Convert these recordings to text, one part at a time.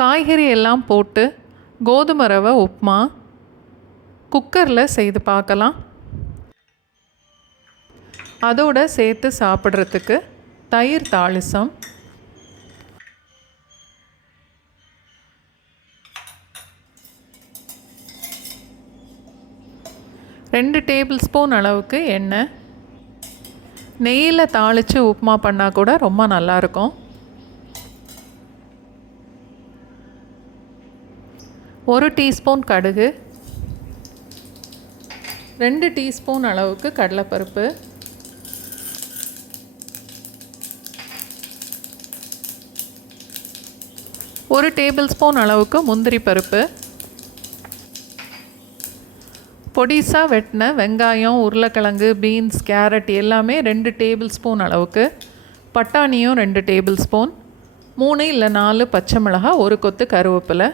காய்கறி எல்லாம் போட்டு கோதுமை ரவை உப்புமா குக்கரில் செய்து பார்க்கலாம். அதோடு சேர்த்து சாப்பிட்றதுக்கு தயிர் தாளிசம், 2 டேபிள் ஸ்பூன் அளவுக்கு எண்ணெய், நெய்யில் தாளித்து உப்புமா பண்ணால் கூட ரொம்ப நல்லாயிருக்கும். 1 டீஸ்பூன் கடுகு, 2 டீஸ்பூன் அளவுக்கு கடலைப்பருப்பு, 1 டேபிள் ஸ்பூன் அளவுக்கு முந்திரி பருப்பு, பொடிசாக வெட்டின வெங்காயம், உருளைக்கிழங்கு, பீன்ஸ், கேரட் எல்லாமே 2 டேபிள் ஸ்பூன் அளவுக்கு, பட்டாணியும் 2 டேபிள் ஸ்பூன், 3 இல்லை 4 பச்சை மிளகாய், 1 கொத்து கருவேப்பிலை.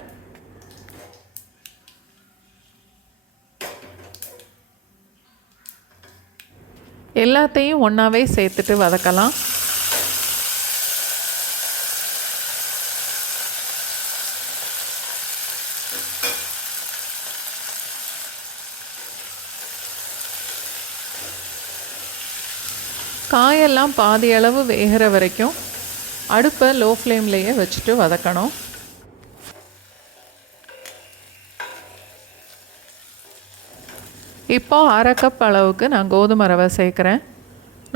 எல்லாத்தையும் ஒன்றாவே சேர்த்துட்டு வதக்கலாம். காயெல்லாம் பாதி அளவு வேகிற வரைக்கும் அடுப்பை லோ ஃப்ளேம்லேயே வச்சுட்டு வதக்கணும். இப்போ 1/2 கப் அளவுக்கு நான் கோதுமை ரவை சேர்க்குறேன்.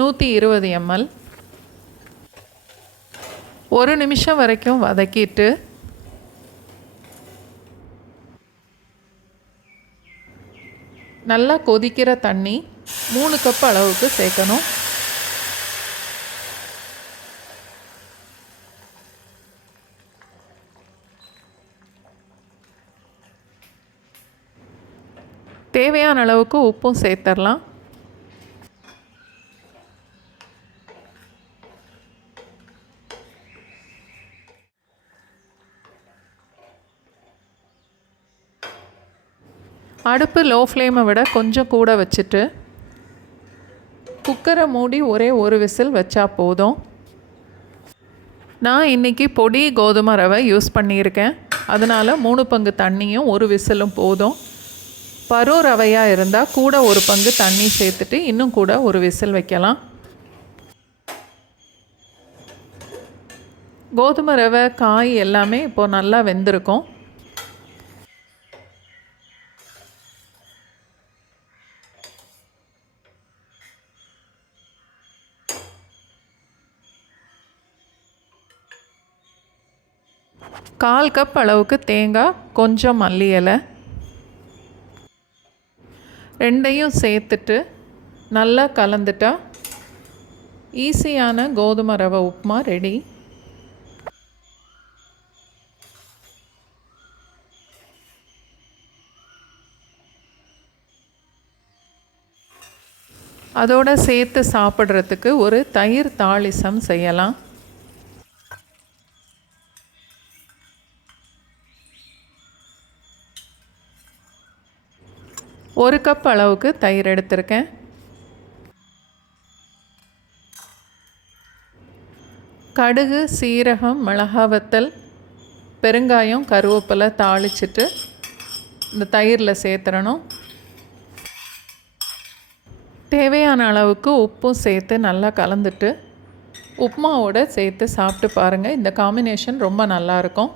120 ml. 1 நிமிஷம் வரைக்கும் வதக்கிட்டு நல்லா கொதிக்கிற தண்ணி 3 கப் அளவுக்கு சேர்க்கணும். தேவையான அளவுக்கு உப்பும் சேர்த்துடலாம். அடுப்பு லோ ஃப்ளேமை விட கொஞ்சம் கூட வச்சுட்டு குக்கரை மூடி ஒரே ஒரு விசில் வச்சா போதும். நான் இன்றைக்கி பொடி கோதுமை ரவை யூஸ் பண்ணியிருக்கேன். அதனால் 3 பங்கு தண்ணியும் 1 விசிலும் போதும். பரு ரவையாக இருந்தால் கூட 1 பங்கு தண்ணி சேர்த்துட்டு இன்னும் கூட 1 விசில் வைக்கலாம். கோதுமை ரவை, காய் எல்லாமே இப்போது நல்லா வெந்திருக்கும். கால் கப் அளவுக்கு தேங்காய், கொஞ்சம் மல்லி இலை, ரெண்டையும் சேர்த்துட்டு நல்லா கலந்துட்டா ஈஸியான கோதுமை ரவை உப்புமா ரெடி. அதோடு சேர்த்து சாப்பிட்றதுக்கு ஒரு தயிர் தாளிசம் செய்யலாம். 1 கப் அளவுக்கு தயிர் எடுத்திருக்கேன். கடுகு, சீரகம், மிளகாய் வத்தல், பெருங்காயம், கருவேப்பிலை தாளிச்சிட்டு இந்த தயிரில் சேர்த்துடணும். தேவையான அளவுக்கு உப்பும் சேர்த்து நல்லா கலந்துட்டு உப்புமாவோடு சேர்த்து சாப்பிட்டு பாருங்கள். இந்த காம்பினேஷன் ரொம்ப நல்லாயிருக்கும்.